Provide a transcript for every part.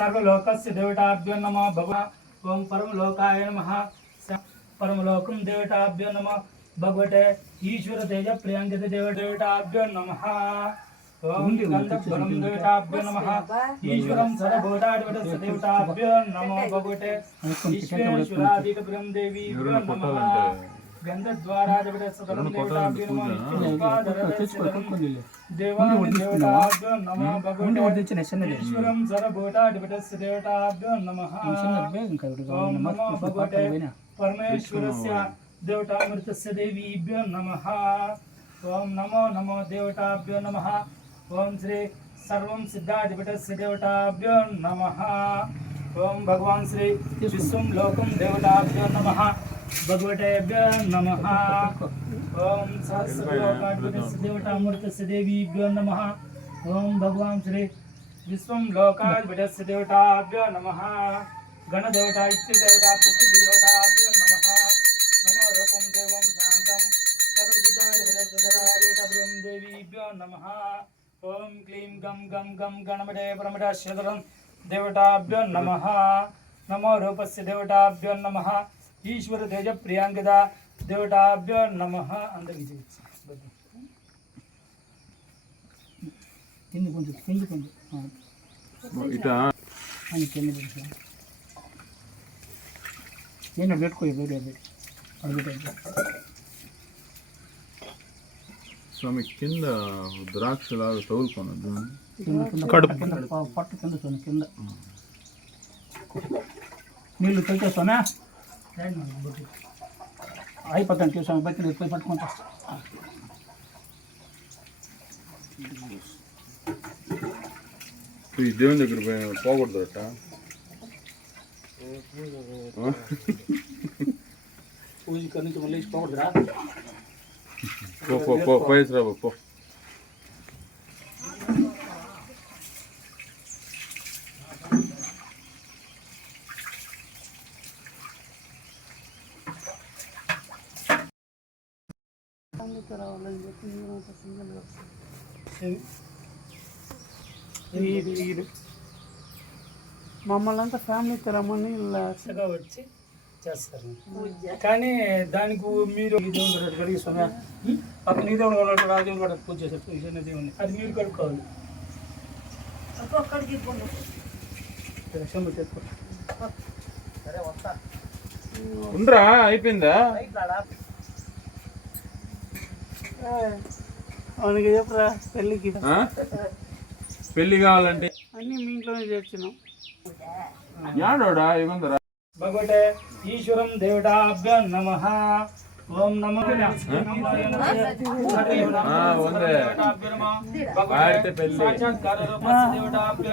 सर्वलोकस्य देवताभ्यो नमः भगवान् ओम परमलोकाय नमः परमलोकं देवताभ्यो नमः भगवते ईश्वर तेज प्रियंकित देवताभ्यो नमः ओम गंधर्वं देवताभ्यो नमः ईश्वरं सर्वभूताधिपतिस्य देवताभ्यो नमो भगवते ईश्वरादिक ब्रह्म देवीभ्यो नमः गंधद्वाराधिपतिस्य देवताभ्यो नमः देवानि देवताभ्यो नमः भगवते ईश्वरं सर्वभूताधिपतिस्य देवताभ्यो नमः ओम नमो भगवते परमेश्वरस्य देवतामृतस्य देवीभ्यो नमः ओम नमो नमो देवताभ्यो नमः ओम श्री सर्वं सिद्धाधिपतिस्य देवताभ्यो नमः ओम भगवान श्री विश्वं लोकं देवताभ्यो नमः भगवतेभ्यो नमः ओम सहस्रलोकाधिपतिस्य देवतामृतस्य देवीभ्यो नमः ओम भगवान श्री विश्वं लोकाधिपतिस्य देवताभ्यो नमः गणदेवता इष्टदेवता प्रतिदेवताभ्यो नमः नमो रूपं देवं शान्तं सर्वविद्याधिपतिर्ब्रह्म देवीभ्यो नमः ओम क्लीं गं गं गं गणपते परमदाश्रदरं देवताभ्यो नमः नमो रूपस्य देवताभ्यो नमः ईश्वर तेज प्रियांकदा देवताभ्यो नमः अंदर నేను పెట్టుకోయి స్వామి కింద ద్రాక్షలాగా తగులుకున్నది పట్టు కింద స్వామి కింద నీళ్ళు తగ్గే స్వామి అయిపోతాను స్వామి బట్టి పోయి పట్టుకుంటా ఈ దేవుని దగ్గర పోకూడదట పూజ కన్నీ మళ్ళీ పోకూడదురా పో పోయేసిరా పో మమ్మల్ని అంతా ఫ్యామిలీతో రమ్మని ఇలాగా వచ్చి చేస్తారు కానీ దానికి మీరు కడిగి పక్కన ఈ దేవుడు ఉన్నట్టు ఆ దేవుడు కూడా పూజ చేస్తారు పూజ దేవుని అది మీరు కడుక్కోవాలి ఉండరా అయిపోయిందా మనకి చెప్పరా పెళ్ళికి పెళ్లి కావాలంటే అన్నీ మీ ఇంట్లోనే చేర్చినాం యాడోడా ఇవ్వందరా भगवते ईश्वरं देवताभ्यो नमः ओम नमो देवताभ्यो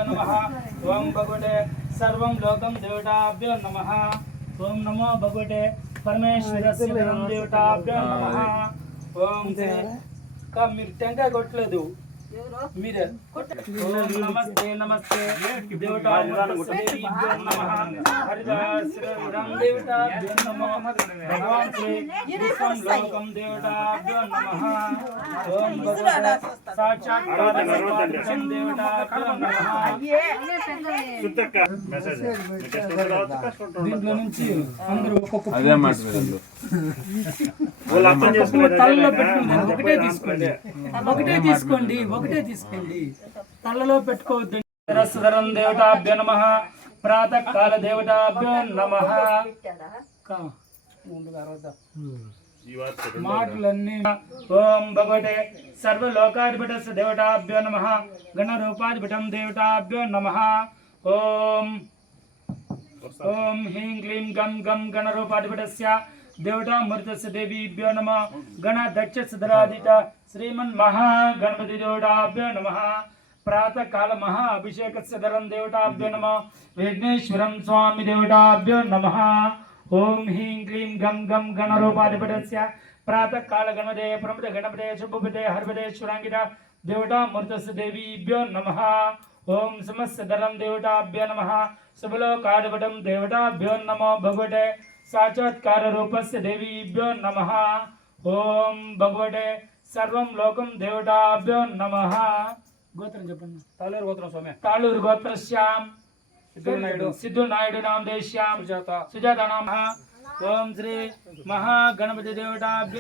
नमः ओम भगवते सर्वं लोकं देवताभ्यो नमः ओम नमो भगवते परमेश्वरस्य देवताभ्यो नमः ओम का మీరు టెంకాయ కొట్టలేదు మీరే ఓం నమస్తే నమస్తే దేవతాభ్యో నమః హరిదాశ్రీరం దేవతాభ్యో నమః భగవాన్ శ్రీ విశ్వం లోకం దేవతాభ్యో నమః ఓం భగవతే సాక్షాత్ పరమేశ్వరం దేవతాభ్యో నమః దీంట్లో నుంచి అందరూ ఒక్కొక్క అదే మాట్లాడారు తలలో పెట్టుకోండి ఒకటే తీసుకోండి తలలో పెట్టుకోవద్దు సరస్వరం దేవతాభ్యో నమః ప్రాతః కాల దేవతాభ్యో నమః మాటలన్నీ ఓం భగవతే సర్వలోకాధిపతిస్య దేవతాభ్యో నమః గణరూపాధిపతం దేవతాభ్యో నమః ఓం ఓం హ్రీం క్లీం గం గం గణరూపాధిపతిస్య देवतामृतस्य देवीभ्यो नमः गणाध्यक्षसदरादित श्रीमन्महागणपति देवताभ्यो नमः प्रातः काल महा अभिषेकस्य धरं देवताभ्यो नमः विघ्नेश्वरं स्वामी देवताभ्यो नमः ओम ह्रीं क्लीं गं गं गणरूपाधिपतस्य प्रातः काल गणपते प्रमद गणपते शुभपते हरपतेश्वरांगित देवतामृतस्य देवीभ्यो नमः ओम समस्त धरं देवताभ्यो नमः शुभलोकाधिपतं देवताभ्यो नमो भगवते साक्षात्कार रूपस्य देवीभ्यो नमः ओम भगवते सर्वं लोकं देवताभ्यो नमः गोत्रं చెప్పండి తాళూరు గోత్రం స్వామి తాళూరు గోత్రస్యాం सिद्धू नायडू नाम देश्याम सुजाता नाम ओम श्री महागणपति देवताभ्य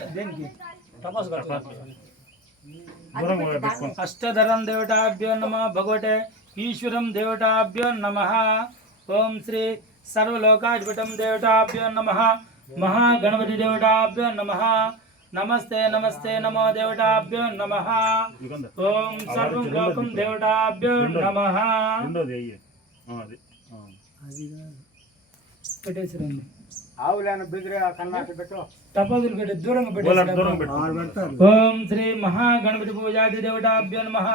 अष्टधरम देवताभ्यो नमः भगवते ईश्वरम देवताभ्यो नमः ओम श्री सर्वलोकाधिपतम देवताभ्यो नमः महागणपति देवताभ्यो नमः नमस्ते नमस्ते नमो देवताभ्यो नमः ओम सर्वं लोकं देवताभ्यो नमः పెట్టేసిరండి ఆవులను బిగ్రే కన్నాటి పెట్టు తపదులు పెట్టి దూరంగా పెట్టేసి ఓం శ్రీ మహాగణపతి పూజాది దేవతాభ్యో నమః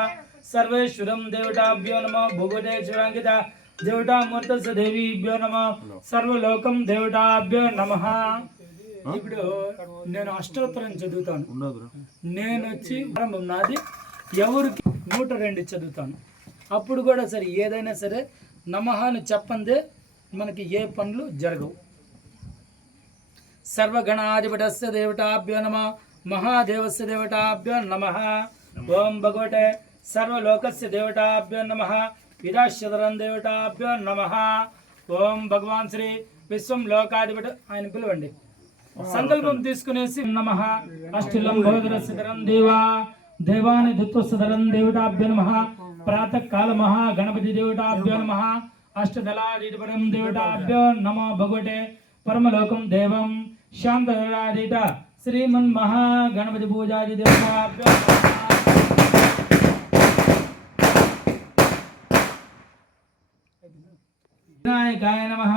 సర్వేశ్వరం దేవతాభ్యో నమః భూగోదేశ్వరాంకిత దేవతామూర్తస్య దేవీభ్యో నమః సర్వలోకం దేవతాభ్యో నమః ఇప్పుడు నేను అష్టోత్తరం చదువుతాను నేను వచ్చి ప్రారంభం నాది ఎవరికి 102 చదువుతాను అప్పుడు కూడా సరే ఏదైనా సరే నమఃని చెప్పందే మనకి ఏ పనులు జరగవు सर्वगणाधिपतस्य देवताभ्यो नमः महादेवस्य देवताभ्यो नमः ओम भगवते सर्वलोकस्य देवताभ्यो नमः विदाश्यधरं देवताभ्यो नमः ओम भगवान श्री विश्वं लोकाधिपति ఆయన పిలవండి సంకల్పం తీసుకునేసి నమః అష్టిలంబోదరస్యధరం దేవా దేవాని దిత్వస్యధరం దేవతాభ్యో నమః ప్రాతః కాల మహా గణపతి దేవతాభ్యో నమః అష్టదళాధిపతిం దేవతాభ్యో నమో భగవతే परमलोकम देवम शांतरादित श्रीमन महागणपति पूजादि देवताभ्यो विनायकाय नमः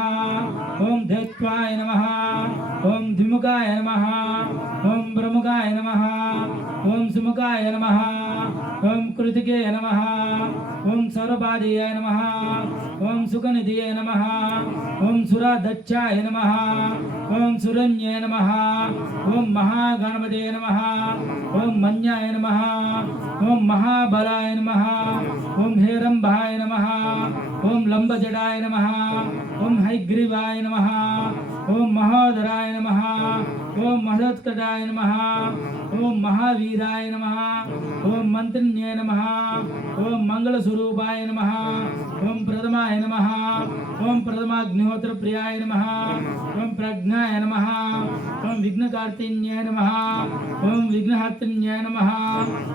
ओम धैत्वाय नमः ओम द्विमुखाय नमः ओम ब्रह्मुखाय नमः ओम सुमुखाय नमः ओम कृतिके नमः ओम सर्वपादीय नमः ओम सुखनिधिये नमः ओम सुरादक्षाय नमः ओम सुरन्ये नमः ओम महागणपते नमः ओम मन्याय नमः ओम महाबलाय नमः ओम हेरंभाय नमः ओम लंबजडाय नमः ओम हैग्रीवाय नमः ओम महोदराय नमः ओम महदोत्कटाय नमः ओम महावीराय नमः ओम मंत्रिण्ये नमः ओम मंगलस्वरूपाय नमः ओम प्रथमाय नमः ओम प्रथमाग्निहोत्र प्रियाय नमः ओम प्रज्ञाय नमः ओम विघ्नकार्तिन्ये नमः ओम विघ्नहर्तिन्ये नमः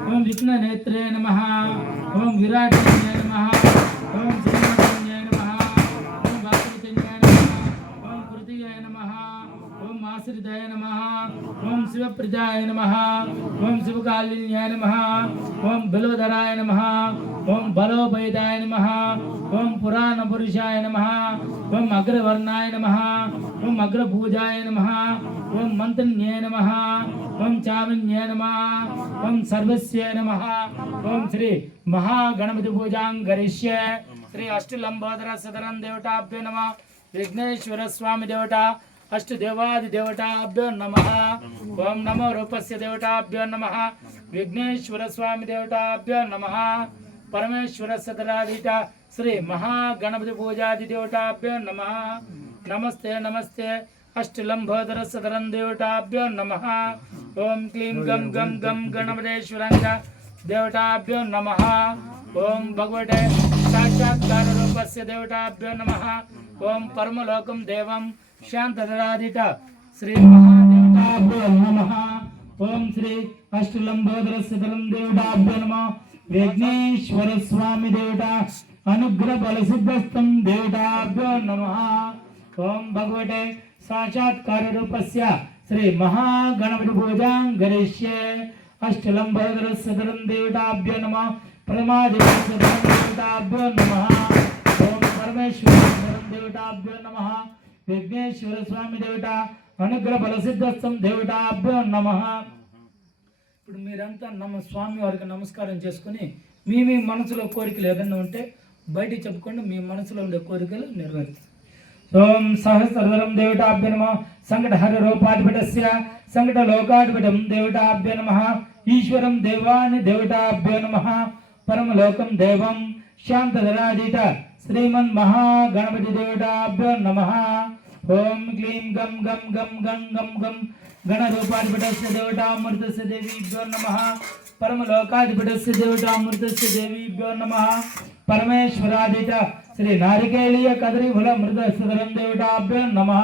ओम विघ्ननेत्रे नमः ओम विराटिन्ये नमः ओम श्रीमतिन्ये नमः ओम वासुतिन्ये नमः ओम कृतिये नमः ओम आश्रिताय नमः ओम शिवप्रजाय नमः ओम शिवकालिन्याय नमः ओम बलोधराय नमः ओम बलोपैताय नमः ओम पुराणपुरुषाय नमः ओम अग्रवर्णाय नमः ओम अग्रपूजाय नमः ओम मंत्रिण्ये नमः ओम चाविन्ये नमः ओम सर्वस्ये नमः ओम श्री महागणपति पूजां करिष्ये श्री अष्टलंबोदर सदरं देवताभ्यो नमः विघ्नेश्वर स्वामी देवता अष्टदेवादि देवताभ्यो नमः ओम नमो रूपस्य देवताभ्यो नमः विघ्नेश्वर स्वामी देवताभ्यो नमः परमेश्वर सदराधीत श्री महागणपति पूजादि देवताभ्यो नमः नमस्ते नमस्ते अष्टलंबोदर सदरं देवताभ्यो नमः ओम क्लीं गम गम गम गणपतेश्वरांग देवताभ्यो नमः ओम भगवते साक्षात्कार रूपस्य देवताभ्यो नमः ओम परमलोकम देवं शांतधराधित श्री महादेवताभ्यो नमः ओम श्री अष्टलंबोदर सदरं देवताभ्यो नमः विघ्नेश्वर स्वामी देवता अनुग्रह बल सिद्धस्तम देवताभ्यो नमः ओम भगवते साक्षात्कार रूपस्य श्री महागणपति पूजां करिष्ये अष्टलंबोदर सदरं देवताभ्यो नमः परमादेवस्य देवताभ्यो नमः ओम परमेश्वर सदरं देवताभ्यो नमः विघ्नेश्वर स्वामी देवता अनुग्रह बल सिद्धस्तम देवताभ्यो नमः ఇప్పుడు మీరంతా స్వామి వారికి నమస్కారం చేసుకుని మీ మనసులో కోరికలు ఏదైనా ఉంటే బయటికి చెప్పుకోండి మీ మనసులో ఉండే కోరికలు నెరవేరుతాయి ఓం సహస్రధరం దేవతాభ్యో నమః సంకటహర రూపాధిపతస్య సంకటలోకాధిపతిం దేవతాభ్యో నమః ఈశ్వరం దేవాని దేవతాభ్యో నమః పరమలోకం దేవం శాంతధరాధిత శ్రీమన్ మహాగణపతి దేవతాభ్యో నమః ఓం క్లీం గం గం గం గం గం గం గణరూపాధిపతస్య దేవతామూర్తస్య దేవీభ్యో నమః పరమలోకాధిపతస్య దేవతామూర్తస్య దేవీభ్యో నమః పరమేశ్వరాదిత శ్రీ నారికేళీయ కదరి ఫల మృత సదరం దేవతాభ్యో నమః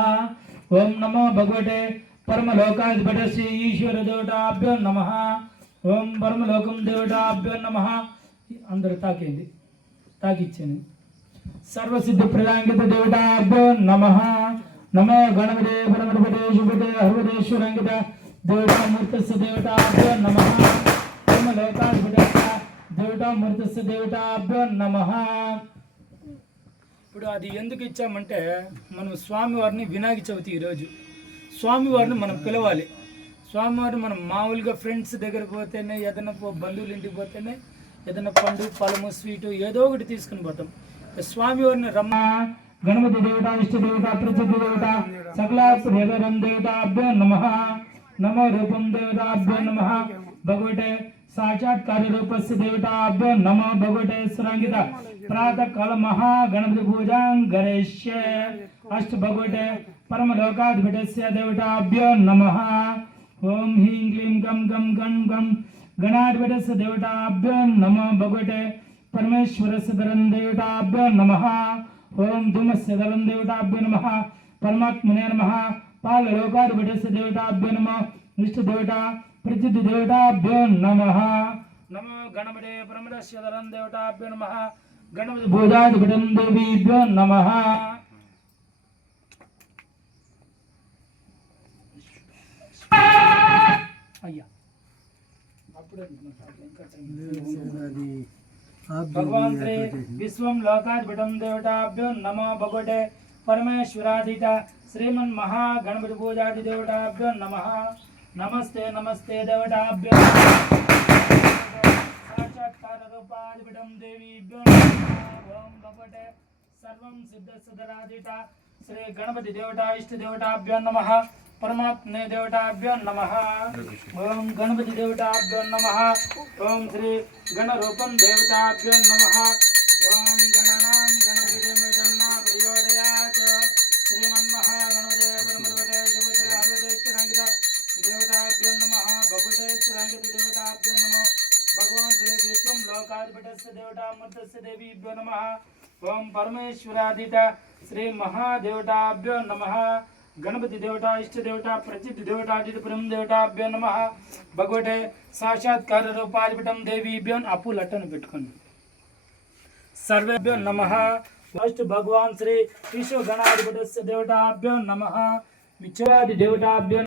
ఓం నమో భగవతే పరమలోకాధిపతస్య ఈశ్వర దేవతాభ్యో నమః ఓం పరమలోకం దేవతాభ్యో నమః. అందరూ తాకింది తాకిచ్చాను. సర్వసిద్ధ ప్రదాంగిత దేవతాభ్యో నమః. నమో గణపతే పరమపతే శుభతే హర్వదేశ్వరంగిత దేవతామూర్తస్య దేవతాభ్యో నమః పరమలోకాధిపతస్య దేవతామూర్తస్య దేవతాభ్యో నమః. ఇప్పుడు అది ఎందుకు ఇచ్చామంటే మనం స్వామివారిని వినాయక చవితి ఈరోజు స్వామివారిని మనం పిలవాలి. స్వామివారిని మనం మామూలుగా ఫ్రెండ్స్ దగ్గర పోతేనే ఏదైనా బంధువుల ఇంటికి పోతేనే ఏదైనా పండు పழము స్వీటు ఏదో ఒకటి తీసుకుని పోతాం. స్వామివారిని రమ్మ గణపతి దేవత ఇష్ట దేవత ప్రసిద్ధ దేవత సకల ప్రియవరం దేవతాభ్యో నమః. నమో రూపం దేవతాభ్యో నమః భగవతే సాక్షాత్కార రూపస్య దేవతాభ్యో నమో భగవతే స్వరంగిత ప్రాతः కాల మహా గణపతి పూజాం గణేశ్య అష్ట భగవతే పరమలోకాధిపతస్య దేవతాభ్యో నమః. ఓం హ్రీం క్లీం గం గం గం గం గణాధిపతస్య దేవతాభ్యో నమో భగవతే పరమేశ్వరస్య ధరం దేవతాభ్యో నమః. ఓం ధూమస్య ధరం దేవతాభ్యో నమః పరమాత్మనే నమః. పాలలోకాధిపతస్య దేవతాభ్యో నమః ఇష్ట దేవత ప్రసిద్ధ దేవతాభ్యో నమః. నమో గణపతే పరమేశ్వర ధరం దేవతాభ్యో నమః గణపతి భోజాధిపతం దేవీభ్యో నమః. అయ్యా భగవాన్ శ్రీ విశ్వం లోకాధిపతం దేవతాభ్యో నమో భగవతే పరమేశ్వరాదిత శ్రీమన్ మహాగణపతి పూజాది దేవతాభ్యో నమః. నమస్తే నమస్తే దేవతాభ్యో సాక్షాత్కార రూపాధిపతం దేవీభ్యో నమః. ఓం భగవతే సర్వం సిద్ధ సదరాదిత శ్రీ గణపతి దేవతా ఇష్ట దేవతాభ్యో నమః పరమాత్మనే దేవతాభ్యో నమః. ఓం గణపతి దేవతాభ్యో నమః. ఓం శ్రీ గణరూపం దేవతాభ్యో నమః. ఓం గణనాం గణపతిర్మేదన్నా ప్రయోదయాత్ శ్రీమన్మహాగణపతే పరమపదే శివతే హరదేశ్వరంగిత దేవతాభ్యో నమః భగవతే స్వరంగిత దేవతాభ్యో నమో భగవాన్ శ్రీ విశ్వం లోకాధిపతస్య దేవతామూర్తస్య దేవీభ్యో నమః. ఓం పరమేశ్వరాదిత శ్రీ మహాదేవతాభ్యో నమః గణపతి దేవత ఇష్ట దేవత ప్రసిద్ధ దేవతాధిపతం దేవతాభ్యో నమః భగవతే సాక్షాత్కార రూపాధిపతం దేవీభ్యో అప్పు లట్టను పెట్టుకోండి. సర్వేభ్యో నమః. ఫస్ట్ భగవాన్ శ్రీ విశ్వ గణాధిపతస్య దేవతాభ్యో నమః విశ్వాది దేవతాభ్యో